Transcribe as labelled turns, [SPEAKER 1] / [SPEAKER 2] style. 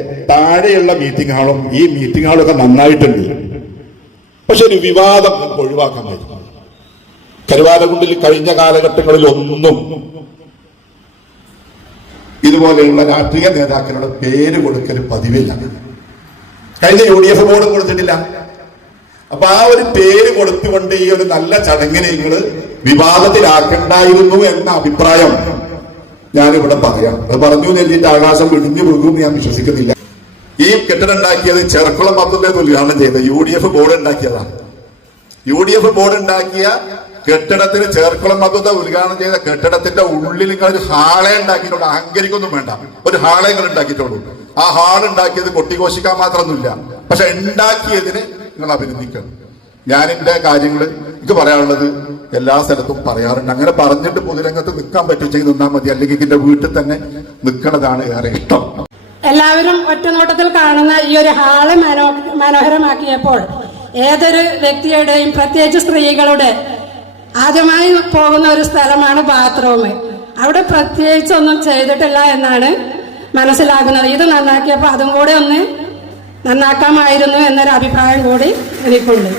[SPEAKER 1] താഴെയുള്ള മീറ്റിംഗ് ഹാളും ഈ മീറ്റിംഗ് ഹാളും ഒക്കെ നന്നായിട്ടുണ്ട്. പക്ഷെ ഒരു വിവാദം നമുക്ക് ഒഴിവാക്കാൻ കഴിയും. കരുവാരകുണ്ടിൽ കഴിഞ്ഞ കാലഘട്ടങ്ങളിൽ ഒന്നും ഇതുപോലെയുള്ള രാഷ്ട്രീയ നേതാക്കളുടെ പേര് കൊടുക്കൽ പതിവില്ല. കഴിഞ്ഞ യു ഡി എഫ് ബോർഡ് കൊടുത്തിട്ടില്ല. അപ്പൊ ആ ഒരു പേര് കൊടുത്തുകൊണ്ട് ഈ ഒരു നല്ല ചടങ്ങിനെ നിങ്ങൾ വിവാദത്തിലാക്കണ്ടായിരുന്നു എന്ന അഭിപ്രായം ഞാനിവിടെ പറയാം. അത് പറഞ്ഞു എന്നിട്ട് ആകാശം ഇടിഞ്ഞു പോകുമെന്ന് ഞാൻ വിശ്വസിക്കുന്നില്ല. ഈ കെട്ടിടം ഉണ്ടാക്കിയത് ചെറുക്കുളം മാത്രമേ ഉദ്ഘാടനം ചെയ്തത് യു ഡി എഫ് ബോർഡ് ഉണ്ടാക്കിയതാണ്. യു ഡി എഫ് ബോർഡ് ഉണ്ടാക്കിയ കെട്ടിടത്തിന് ചേർക്കുളം മതത്തെ ഉദ്ഘാടനം ചെയ്ത കെട്ടിടത്തിന്റെ ഉള്ളിൽ നിങ്ങൾ ഒരു ഹാളെ ഉണ്ടാക്കിയിട്ടുള്ളൂ. അഹങ്കരിക്കൊന്നും വേണ്ട. ഒരു ഹാളെ നിങ്ങൾ ഉണ്ടാക്കിയിട്ടുള്ളൂ. ആ ഹാൾ ഉണ്ടാക്കിയത് കൊട്ടിഘോഷിക്കാൻ മാത്രമൊന്നുമില്ല. പക്ഷെ ഉണ്ടാക്കിയതിന് നിങ്ങൾ അഭിനന്ദിക്കണം. ഞാനിന്റെ എന്റെ കാര്യങ്ങൾ എനിക്ക് പറയാനുള്ളത് എല്ലാ സ്ഥലത്തും പറയാറുണ്ട്. അങ്ങനെ പറഞ്ഞിട്ട് പൊതുരംഗത്ത് നിൽക്കാൻ പറ്റും. ചെയ്ത് നിന്നാൽ മതി. അല്ലെങ്കിൽ ഇതിന്റെ വീട്ടിൽ തന്നെ നിൽക്കുന്നതാണ് ഏറെ ഇഷ്ടം.
[SPEAKER 2] എല്ലാവരും ഒറ്റനോട്ടത്തിൽ കാണുന്ന ഈ ഒരു ഹാൾ മനോ മനോഹരമാക്കിയപ്പോൾ ഏതൊരു വ്യക്തിയുടെയും പ്രത്യേകിച്ച് സ്ത്രീകളുടെ ആദ്യമായി പോകുന്ന ഒരു സ്ഥലമാണ് ബാത്റൂം. അവിടെ പ്രത്യേകിച്ച് ഒന്നും ചെയ്തിട്ടില്ല എന്നാണ് മനസ്സിലാകുന്നത്. ഇത് നന്നാക്കിയപ്പോൾ അതും കൂടെ ഒന്ന് നന്നാക്കാമായിരുന്നു എന്നൊരു അഭിപ്രായം കൂടി എനിക്കുണ്ട്.